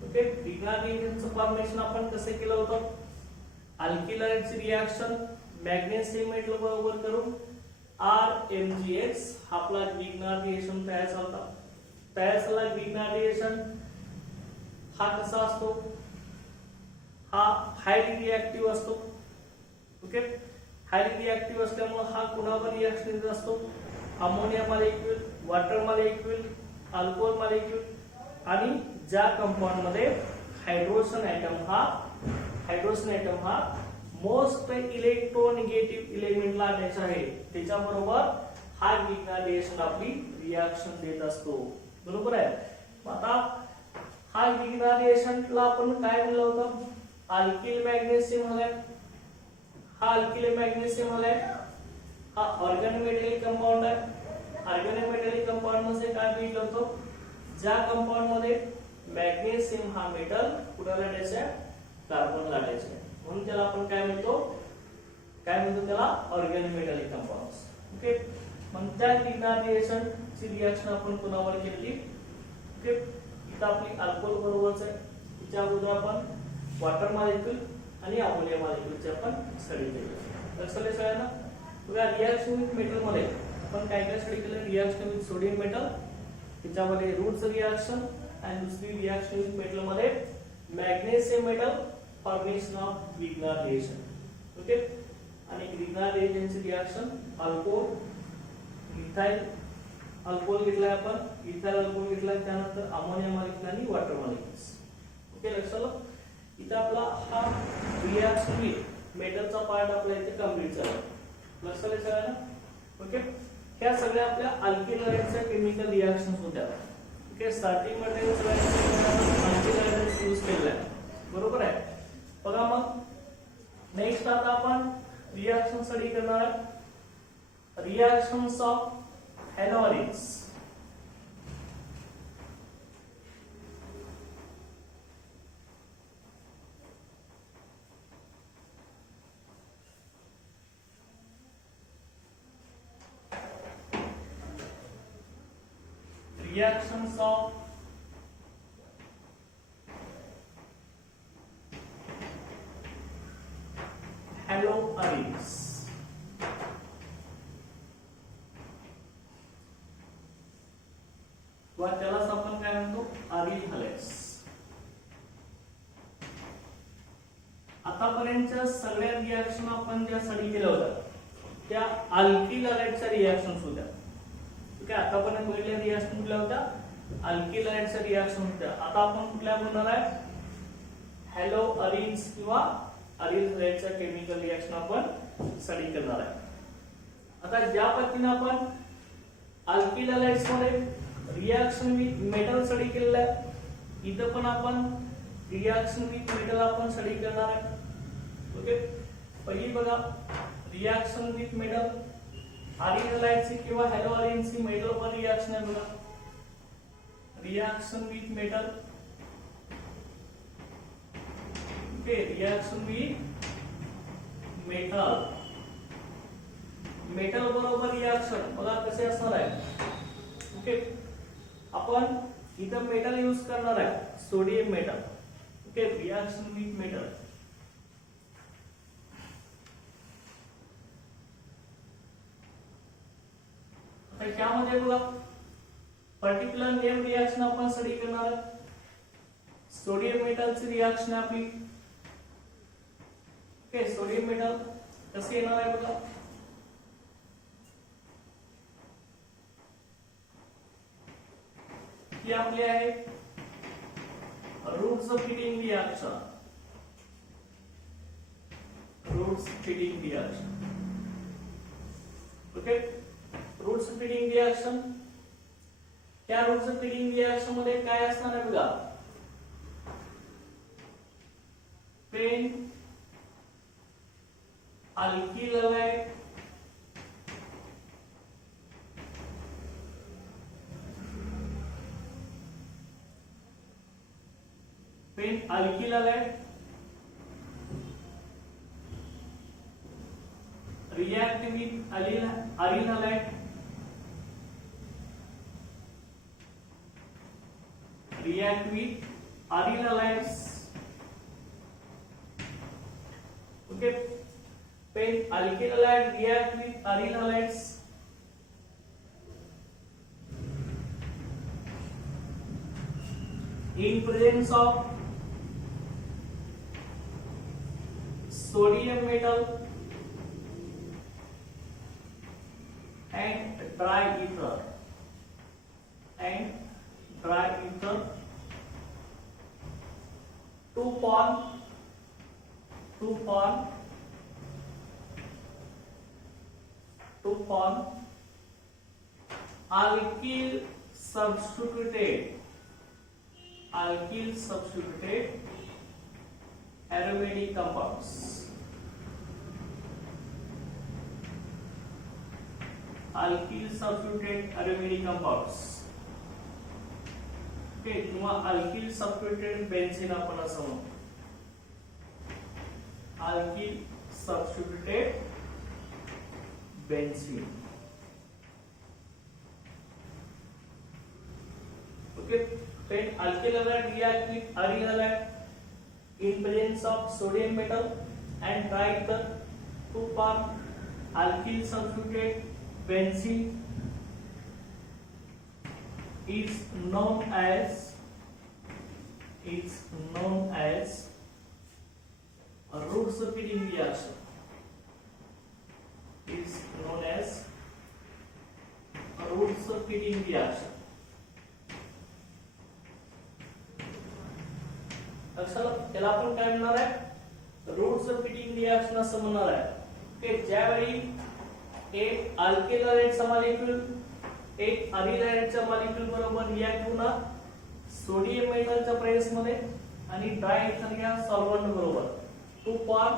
okay Grignard-Reagin चं फॉर्मेशन आपण कसे केलं होतं अल्किलाइडची रिएक्शन मॅग्नेशियम मेटल बरोबर करून RMgX हा आपला Grignard-Reagin तयार झाला Grignard-Reagin हा कसा असतो हा हायली रिएक्टिव्ह असतो ओके हायली रिएक्टिव्ह असल्यामुळे हा कुणावर रिएक्शन देत असतो ammonia molecule water molecule alcohol molecule आणि ज्या कंपाउंड मध्ये हायड्रोजन एटम हा मोस्ट इलेक्ट्रोनिगेटिव्ह एलिमेंटला अटॅच आहे त्याच्याबरोबर हा Grignard-Reagin आपली रिएक्शन देत असतो बरोबर आहे आता हा Grignard-Reagin ला आपण काय म्हणलं होतं अल्किल मॅग्नेशियम हॅलाइड, हा अल्किल मॅग्नेशियम हॅलाइड हा ऑर्गॅनोमेटॅलिक कंपाऊंड आहे. ऑर्गॅनोमेटॅलिक कंपाऊंड मध्ये काय भेटलं होतं, ज्या कंपाऊंड मध्ये मॅग्नेशियम हा मेटल कुठे लाटायचा आहे, कार्बन लाटायचा आहे, म्हणून त्याला आपण काय म्हणतो त्याला ऑर्गॅनोमेटॅलिक कंपाऊंड्स. ओके, मग त्या लिग्नार रिएक्शन ची रिएक्शन आपण कोणावर केली. ओके, इथं आपली अल्कोहोल बरोबरच आहे, तिच्या अगोदर आपण वॉटर मॉलिक्यूल आणि अमोनिया मॉलिक्यूलची आपण स्टडी केली. लक्षात आलं सगळ्यांना. बघा रिएक्शन विथ मेटल मध्ये आपण काय काय स्टडी केलं. रिएक्शन विथ सोडियम मेटल, त्याच्यामध्ये रूट्स रिएक्शन, आणि दुसरी रिएक्शन विथ मेटल मध्ये magnesium metal formation of Grignard reaction. Okay, आणि ग्रिग्नार रिएक्शनची रिएक्शन अल्कोहोल, इथाइल अल्कोहोल घेतलाय आपण, इथाइल अल्कोहोल घेतलाय, त्यानंतर अमोनिया मॉलिक्यूल आणि वॉटर मॉलिक्यूल्स. ओके, लक्षात आलं. इथं आपला हा रिएक्शन विथ मेटलचा पार्ट आपल्या इथे कंप्लीट झाला. लक्षात आलं सगळ्यांना. ओके, ह्या सगळ्या आपल्या अल्किल हॅलाइडच्या केमिकल रिएक्शन्स होत्या. ओके, स्टार्टिंग मध्ये सगळ्यांना अल्किल हॅलाइड्स यूज केलेला आहे, बरोबर आहे. बघा मग नेक्स्ट आता आपण रिएक्शन स्टडी करणार आहे. Reactions of halogens. Reactions of haloarenes. व त्यालाच आपण काय म्हणतो, अरील हॅलाइड्स. आतापर्यंतच्या सगळ्या रिएक्शन आपण ज्या स्टडी केल्या होत्या त्या अल्किल हॅलाइडच्या रिएक्शन्स होत्या. ठीक आहे, आतापर्यंत बघितलेल्या रिएक्शन कुठल्या होत्या, अल्किल हॅलाइडच्या रिएक्शन होत्या. आता आपण कुठल्या बोलणार आहे, हॅलोअरीन्स किंवा अरील हॅलाइडच्या केमिकल रिएक्शन आपण स्टडी करणार आहे. आता ज्या पद्धतीने आपण अल्किल हॅलाइड्स मध्ये रिएक्शन विथ मेटल स्टडी केलेलं आहे, इथं पण आपण रिएक्शन विथ मेटल आपण स्टडी करणार आहे. ओके, पहिली बघा रिएक्शन विथ मेटल, अरील हॅलाइडची किंवा हॅलोअरीन्सची मेटल वर रिएक्शन आहे. बघा reaction with metal. Okay, reaction with metal, metal बरोबर रिएक्शन बघा कसे असणार आहे. ओके, आपण इथं मेटल यूज करणार आहे, sodium metal. Okay, reaction with metal. आता त्यामध्ये बघा पर्टिक्युलर नेम रिएक्शन आपण स्टडी करणार आहे. सोडियम मेटलची रिएक्शन आहे आपली. ओके, सोडियम मेटल कसे येणार आहे बघा, ही आपली आहे Wurtz Fittig reaction. Wurtz Fittig reaction. Okay, Wurtz Fittig reaction. त्या रूट्स फिटिंग रिएक्शन मध्ये काय असणार आहे बघा, पेन अल्किल हॅलाइड पेन alkyl halide react with aryl halide, react with aryl halides. Okay, when alkyl halide react with aryl halides, in presence of sodium metal and dry ether, to form alkyl substituted aromatic compounds. Alkyl substituted aromatic compounds. Okay, किंवा alkyl substituted benzene आपण असं म्हणतो. Alkyl substituted benzene. Okay, then alkyl halide react with aryl halide in presence of sodium metal and try the to form alkyl substituted benzene is known as a root splitting reaction. Is known as a root splitting reaction. त्याला आपण काय म्हणणार आहे, route Fittig reaction असं म्हणणार आहे. Okay, ज्यावेळी एक अल्किल हॅलाइडचा मॉलिक्यूल एक अरिल हॅलाइडच्या मॉलिक्यूल बरोबर रिएक्ट होणार सोडियम मेटलच्या प्रेस मध्ये आणि ड्राय इथर या सॉल्व्हंट बरोबर to form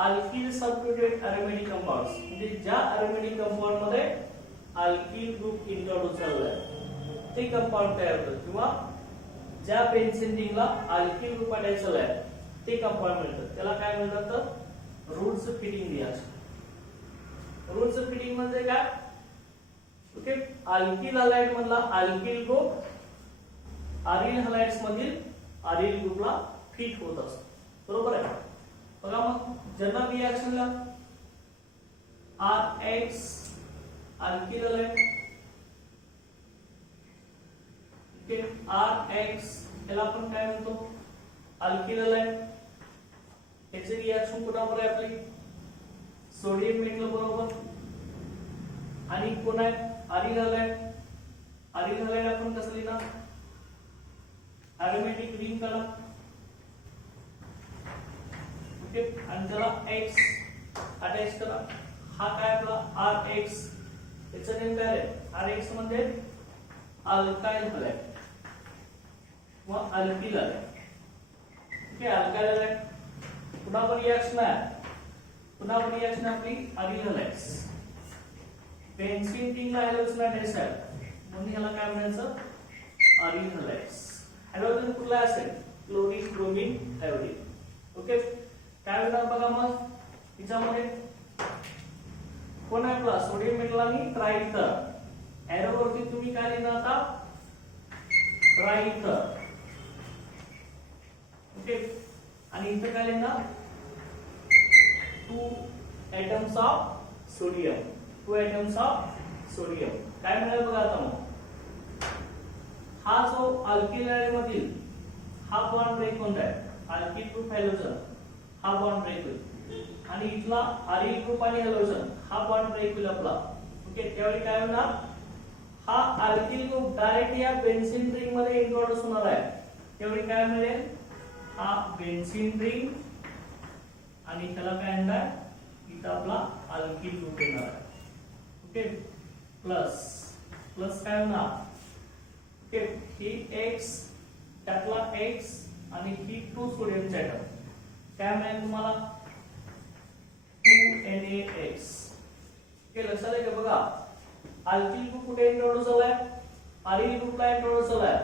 alkyl substituted aromatic compounds. म्हणजे ज्या अरोमॅटिक कंपाउंड मध्ये अल्किल ग्रुप इंट्रोड्यूस झालाय ते कंपाउंड तयार होतं, किंवा ज्या बेन्झीन रिंगला अल्किल ग्रुप अटॅच झालाय ते कंपाउंड मिळतं. त्याला काय म्हणतात तर Wurtz Fittig reaction. Wurtz Fittig म्हणजे काय, ओके, अल्किल हॅलाइड मधला अल्किल ग्रुप अरिल हॅलाइड्स मधील अरिल ग्रुपला फिट होत असतो. बरोबर आहे. बघा मग जनरल रिएक्शनला RH alkyl halide, okay, RH याला आपण काय म्हणतो अल्किल हॅलाइड. याची रिएक्शन कोणाबरोबर आहे आपली सोडियम मेटल बरोबर, आणि कोण आहे अरिल हॅलाइड. अरिल हॅलाइड आपण कसं लिहिणार, अरोमॅटिक रिंग काढा. ओके, आणि त्याला X अटॅच करा. हा काय आपला RH, याचं नेम काय आहे, RH म्हणजे अल्काइल हॅलाइड व alkyl halide. Okay, alkyl halide पुन्हा पण रिएक्शन आहे, पुन्हा पण रिएक्शन आपली अरिल हॅलाइड्स. बेन्झीन रिंगला हॅलोजन अटॅच आहे म्हणून याला काय म्हणायचं अरिल हॅलाइड्स. हॅलोजन कुठला असेल, क्लोरीन, ब्रोमीन, आयोडीन. ओके, काय होणार बघा मग तिच्यामध्ये कोण आहे आपला सोडियम मेटल आणि ट्रायइथर. एरो वरती तुम्ही काय लिहिणार आता ट्रायइथर. ओके, आणि इथं काय लिहिणार 2 atoms of sodium, 2 atoms of sodium. काय मिळेल बघा आता मग हा जो अल्किल हॅलाइड मधील हा बॉन्ड ब्रेक होत आहे, अल्किल ग्रुप हॅलोजन हा बॉन्ड ब्रेक होईल, आणि इथला अरिल ग्रुप आणि हॅलोजन हा बॉन्ड ब्रेक होईल आपला. ओके, त्यावेळी काय होणार, हा अल्किल ग्रुप डायरेक्ट या बेन्झीन रिंग मध्ये इंट्रोड्यूस होणार आहे. त्यावेळी काय मिळेल, हा बेन्झीन रिंग आणि त्याला काय म्हणणार इथं आपला अल्किल ग्रुप येणार आहे. ओके, प्लस प्लस काय होणार, ओके, ही X त्यातला X आणि ही 2 सोडियमचे ऍटम काय मिळेल तुम्हाला 2NaX. ओके, लक्षात आहे का बघा अल्किल ग्रुप कुठे इंट्रोड्यूस झालाय, अरिल ग्रुपला इंट्रोड्यूस झालाय.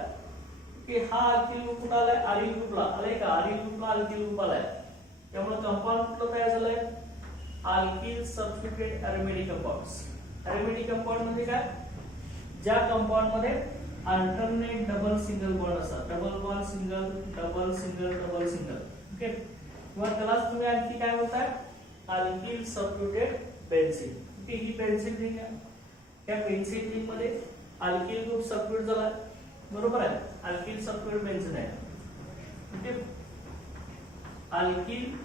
ओके, हा अल्किल ग्रुप कुठे आलाय, अरिल ग्रुपला आलाय का, अरिल ग्रुपला अल्किल ग्रुप आलाय. त्यामुळे कंपाऊंड कुठलं तयार झालंय alkyl substituted aromatic compounds. Aromatic compound म्हणजे काय, ज्या कंपाउंड मध्ये अल्टरनेट डबल सिंगल बॉन्ड असतात, double bond single double single double single. Okay, किंवा त्यालाच तुम्ही आणखी काय बोलताय अल्किल सबस्टिट्यूटेड बेन्झीन. ओके, ही बेन्झीन रिंग आहे, त्या बेन्झीन रिंग मध्ये अल्किल ग्रुप सबस्टिट्यूट झाला, बरोबर आहे, अल्किल सबस्टिट्यूट बेन्झीन आहे. ओके, अल्किल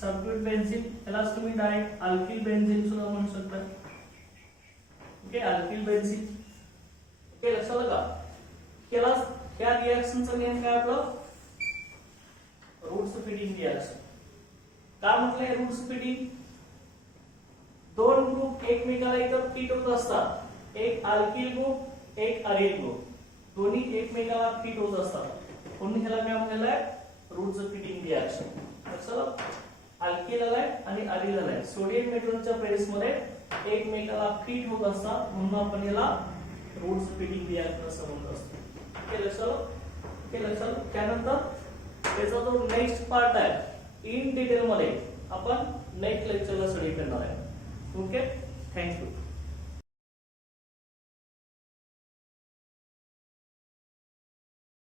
सबस्टिट्यूट बेन्झीन त्यालाच तुम्ही डायरेक्ट अल्किल बेन्झीन सुद्धा म्हणू शकता. Okay, alkyl benzene. ओके, लक्षात आलं का, त्याला या रिएक्शनचं नेम काय आपलं रूट स्प्लिटिंग रिएक्शन. का म्हटलंय रूट स्प्लिटिंग, दोन ग्रुप एकमेकाला इथं फिट होत असतात, एक अल्किल ग्रुप एक अरिल ग्रुप, दोन्ही एकमेकाला फिट होत असतात म्हणून ह्याला काय म्हटलेलं आहे रूट्स फिटिंग रिएक्शन. तर चला अल्किल हॅलाइड आणि अरिल हॅलाइड सोडियम मेटलच्या प्रेस मध्ये एक मेटलला फिट होत असतात म्हणून आपण याला रूट्स फिटिंग रिएक्शन असं म्हणत असतो. केलं चलो त्यानंतर त्याचा जो नेक्स्ट पार्ट आहे इन डिटेल मध्ये आपण नेक्स्ट लेक्चरला स्टडी करणार आहे. Okay, thank you.